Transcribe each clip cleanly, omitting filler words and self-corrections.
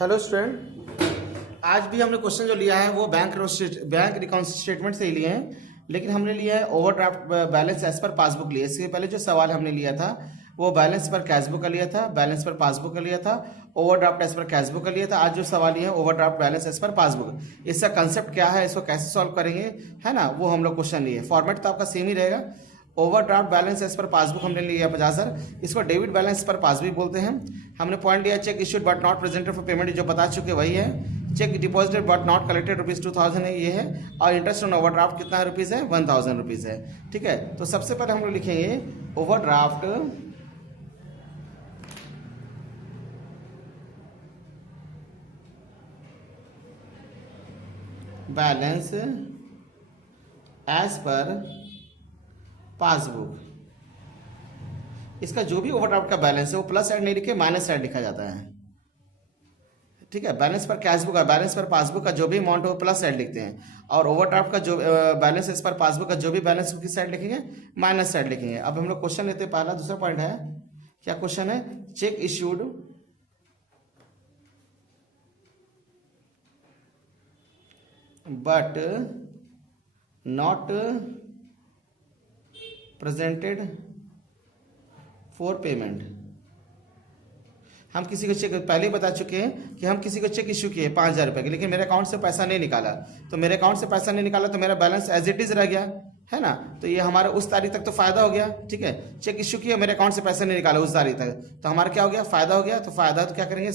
Hello student, आज भी हमने क्वेश्चन जो लिया है वो बैंक रिकॉन्सिलिएशन स्टेटमेंट से ही लिए हैं, लेकिन हमने लिया है overdraft balance as per passbook लिया। इससे पहले जो सवाल हमने लिया था वो बैलेंस पर कैशबुक का लिया था, बैलेंस पर पासबुक का लिया था, ओवरड्राफ्ट एज पर कैशबुक का लिया था। आज जो सवाल लिया है overdraft balance as per passbook, इसका कंसेप्ट क्या है, इसको कैसे सॉल्व करेंगे, है ना, वो हम लोग क्वेश्चन लिए। फॉर्मेट तो आपका सेम ही रहेगा। Overdraft balance as per passbook हमने लिया 50,000, इसको डेबिट बैलेंस पर पास भी बोलते हैं। हमने पॉइंट लिया check issued but not presented for payment, जो बता चुके वही है। Cheque deposited but not collected ₹2,000 है, ये है। और इंटरेस्ट ऑन ओवरड्राफ्ट कितना रुपीज़ है, ₹1,000 है। ठीक है, तो सबसे पहले हम लोग लिखेंगे overdraft balance as per passbook. इसका जो भी ओवरड्राफ्ट का बैलेंस है वो प्लस साइड नहीं लिखे, माइनस साइड लिखा जाता है। ठीक है, बैलेंस पर कैशबुक का, बैलेंस पर पासबुक का जो भी अमाउंट है वो प्लस साइड लिखते हैं, और ओवरड्राफ्ट का जो बैलेंस इस पर पासबुक का जो भी बैलेंस किस साइड लिखेंगे, माइनस साइड लिखेंगे। अब हम लोग क्वेश्चन लेते हैं। पहला दूसरा पॉइंट है, क्या क्वेश्चन है, check issued but not presented for payment. हम किसी को चेक पहले ही बता चुके हैं कि हम किसी को चेक इश्यू किए 5,000 रुपये की, लेकिन मेरे अकाउंट से पैसा नहीं निकाला। तो मेरे अकाउंट से पैसा नहीं निकाला तो मेरा बैलेंस एज इट इज रह गया, है ना। तो ये हमारा उस तारीख तक तो फायदा हो गया। ठीक है, चेक इश्यू किया, मेरे अकाउंट से पैसा नहीं निकाला उस तारीख तक, तो हमारा क्या हो गया, फायदा हो गया। तो फायदा तो क्या करेंगे,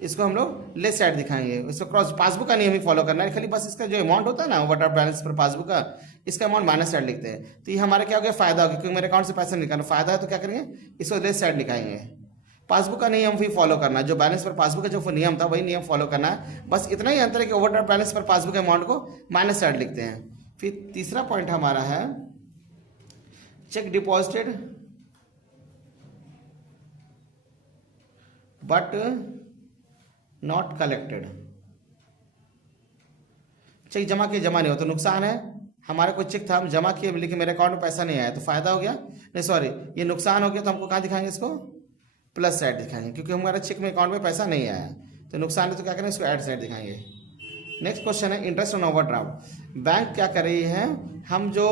इसको हम लोग लेफ्ट साइड दिखाएंगे। इसको क्रॉस पासबुक का नहीं हमें फॉलो करना है, खाली बस इसका जो अमाउंट होता है ना ओवरड्राफ्ट बैलेंस पर पासबुक का, इसका अमाउंट माइनस साइड लिखते हैं। तो ये हमारा क्या हो गया, फायदा हो गया, क्योंकि मेरे अकाउंट से पैसा निकालना फायदा है। तो क्या करेंगे, इसको लेफ्ट साइड दिखाएंगे। पासबुक का नियम भी फॉलो करना है, जो बैलेंस पर पासबुक का जो नियम था वही नियम फॉलो करना है। बस इतना ही अंतर है कि overdraft balance per passbook amount को माइनस साइड लिखते हैं। फिर तीसरा पॉइंट हमारा है cheque deposited but not collected. Cheque जमा किए, जमा नहीं हो तो नुकसान है। हमारे कोई चेक था, हम जमा किए लेकिन मेरे अकाउंट में पैसा नहीं आया, तो फायदा हो गया, नहीं सॉरी ये नुकसान हो गया। तो हमको कहाँ दिखाएंगे, इसको प्लस साइड दिखाएंगे, क्योंकि हमारा चेक में अकाउंट में पैसा नहीं आया। तो नुकसान है तो क्या करें, इसको ऐड साइड दिखाएंगे। नेक्स्ट क्वेश्चन है इंटरेस्ट ऑन ओवरड्राफ्ट। बैंक क्या कर रही है, हम जो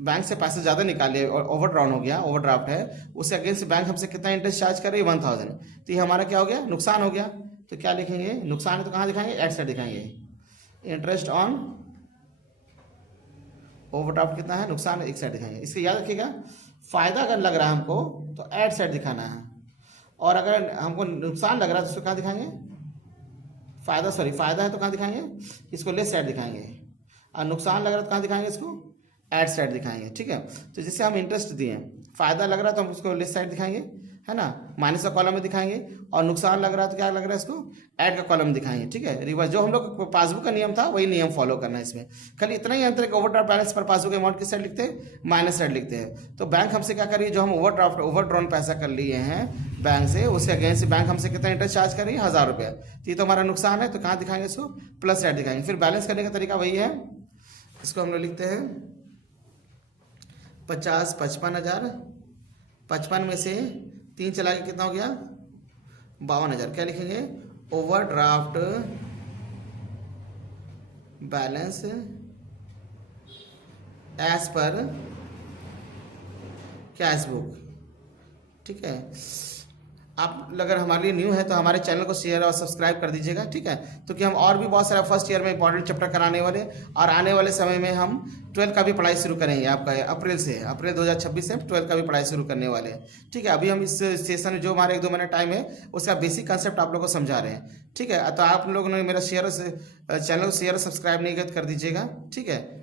बैंक से पैसे ज़्यादा निकाले और ओवरड्राउन हो गया, ओवरड्राफ्ट है, उससे अगेंस्ट बैंक हमसे कितना इंटरेस्ट चार्ज कर रही है, 1,000। तो ये हमारा क्या हो गया, नुकसान हो गया। तो क्या लिखेंगे, नुकसान है तो कहाँ दिखाएंगे, ऐड साइड दिखाएंगे। इंटरेस्ट ऑन ओवरड्राफ्ट कितना है, नुकसान है, एक साइड दिखाएंगे। इसको याद रखिएगा, फायदा अगर लग रहा है हमको तो ऐड साइड दिखाना है, और अगर हमको नुकसान लग रहा है तो उसको कहाँ दिखाएंगे, फायदा है तो कहाँ दिखाएंगे, इसको लेफ्ट साइड दिखाएंगे। और नुकसान लग रहा है तो कहाँ दिखाएंगे, इसको ऐड साइड दिखाएंगे। ठीक है, तो जैसे हम इंटरेस्ट दिए, फायदा लग रहा है तो हम उसको लेफ्ट साइड दिखाएंगे, है ना, माइनस का कॉलम में दिखाएंगे। और नुकसान लग रहा है तो क्या लग रहा है, इसको ऐड का कॉलम में दिखाएंगे। ठीक है, रिवर्स जो हम लोग पासबुक का नियम था वही नियम फॉलो करना है इसमें। खाली इतना ही अंतर है कि overdraft balance per passbook amount किस साइड लिखते हैं, माइनस साइड लिखते हैं। तो बैंक हमसे क्या कर रही है, जो हम ओवरड्रॉन पैसा कर लिए हैं बैंक से, उसके अगेंस्ट बैंक हमसे कितना इंटरेस्ट चार्ज कर रही है, 1,000 रुपये। तो ये तो हमारा नुकसान है, तो कहाँ दिखाएंगे, इसको प्लस साइड दिखाएंगे। फिर बैलेंस करने का तरीका वही है, इसको हम लोग लिखते हैं 55,000। 55 में से 3 चला के कितना हो गया, 52,000। क्या लिखेंगे, overdraft balance as per cashbook. ठीक है, आप अगर हमारे लिए न्यू है तो हमारे चैनल को शेयर और सब्सक्राइब कर दीजिएगा। ठीक है, तो कि हम और भी बहुत सारा फर्स्ट ईयर में इंपॉर्टेंट चैप्टर कराने वाले, और आने वाले समय में हम 12 का भी पढ़ाई शुरू करेंगे। आपका अप्रैल 2026 से 12 का भी पढ़ाई शुरू करने वाले हैं। ठीक है, अभी हम इस सेशन जो हमारे 1-2 महीना टाइम है उसका बेसिक कंसेप्ट आप लोगों को समझा रहे हैं। ठीक है, तो आप लोगों ने मेरा चैनल को शेयर और सब्सक्राइब नहीं कर दीजिएगा। ठीक है।